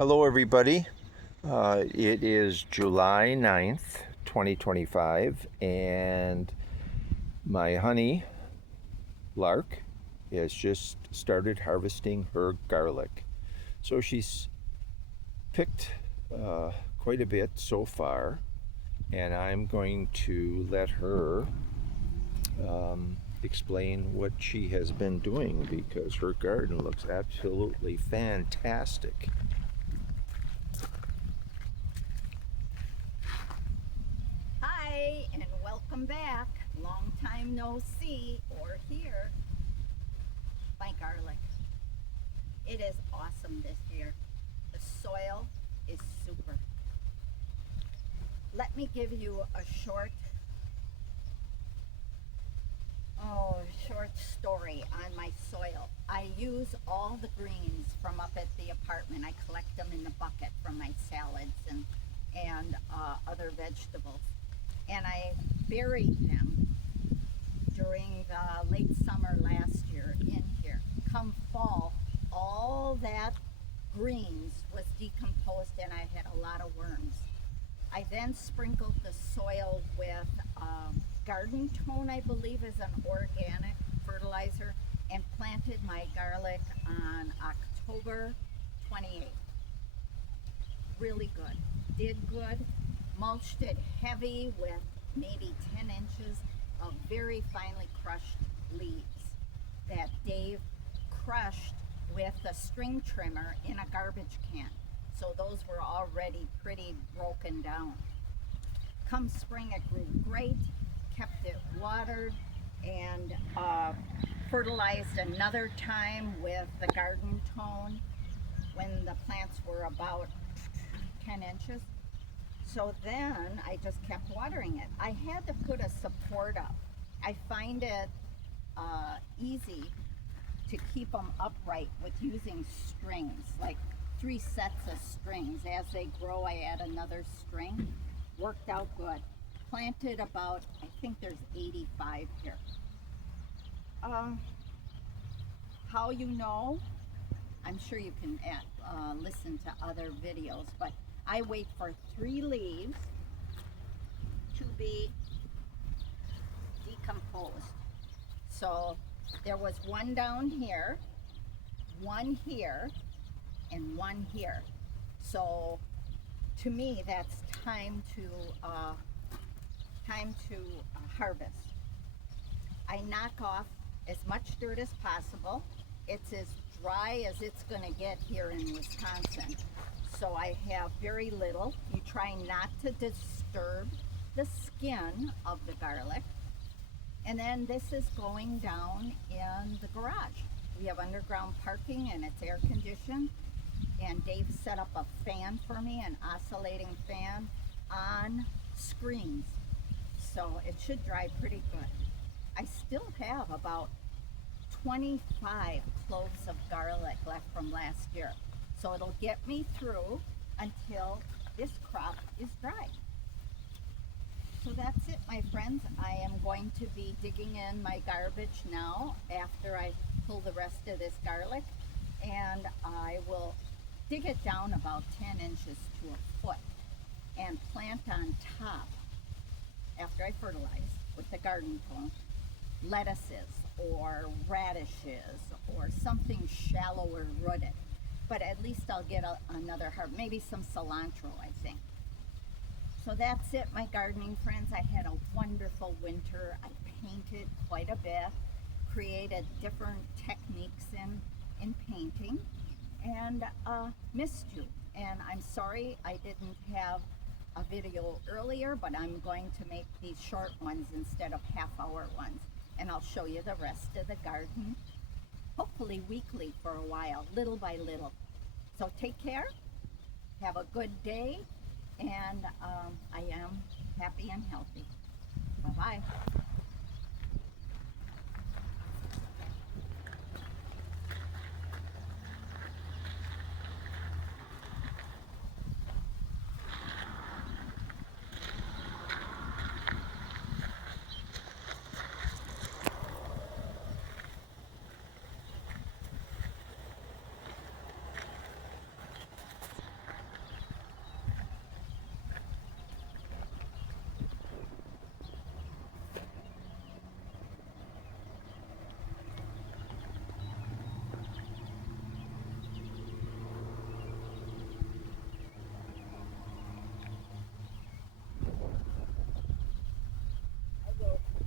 Hello everybody. It is July 9th, 2025, and my honey, Lark, has just started harvesting her garlic. So she's picked quite a bit so far, and I'm going to let her explain what she has been doing because her garden looks absolutely fantastic. Hi, and welcome back. Long time no see or hear. My garlic. It is awesome this year. The soil is super. Let me give you a short story on my soil. I use all the greens from up at the apartment. I collect them in the bucket from my salads and other vegetables. And I buried them during the late summer last year in here. Come fall, all that greens was decomposed and I had a lot of worms. I then sprinkled the soil with garden tone, I believe is an organic fertilizer, and planted my garlic on October 28th. Really good. Did good. Mulched it heavy with maybe 10 inches of very finely crushed leaves that Dave crushed with a string trimmer in a garbage can. So those were already pretty broken down. Come spring, it grew great, kept it watered, and fertilized another time with the garden tone when the plants were about 10 inches. So then I just kept watering it. I had to put a support up. I find it easy to keep them upright with using strings, like 3 sets of strings. As they grow, I add another string. Worked out good. Planted about, I think there's 85 here. How you know? I'm sure you can listen to other videos, but I wait for 3 leaves to be decomposed. So there was one down here, one here, and one here. So to me, that's time to harvest. I knock off as much dirt as possible. It's as dry as it's going to get here in Wisconsin. So I have very little. You try not to disturb the skin of the garlic. And then this is going down in the garage. We have underground parking and it's air conditioned. And Dave set up a fan for me, an oscillating fan on screens. So it should dry pretty good. I still have about 25 cloves of garlic left from last year. So it'll get me through until this crop is dry. So that's it, my friends. I am going to be digging in my garbage now after I pull the rest of this garlic, and I will dig it down about 10 inches to a foot and plant on top, after I fertilize with the garden tone, lettuces or radishes or something shallower rooted. But at least I'll get another herb, maybe some cilantro, I think. So that's it, my gardening friends. I had a wonderful winter. I painted quite a bit, created different techniques in painting, and missed you. And I'm sorry I didn't have a video earlier, but I'm going to make these short ones instead of half-hour ones. And I'll show you the rest of the garden, hopefully weekly for a while, little by little. So take care, have a good day, and I am happy and healthy. Bye-bye.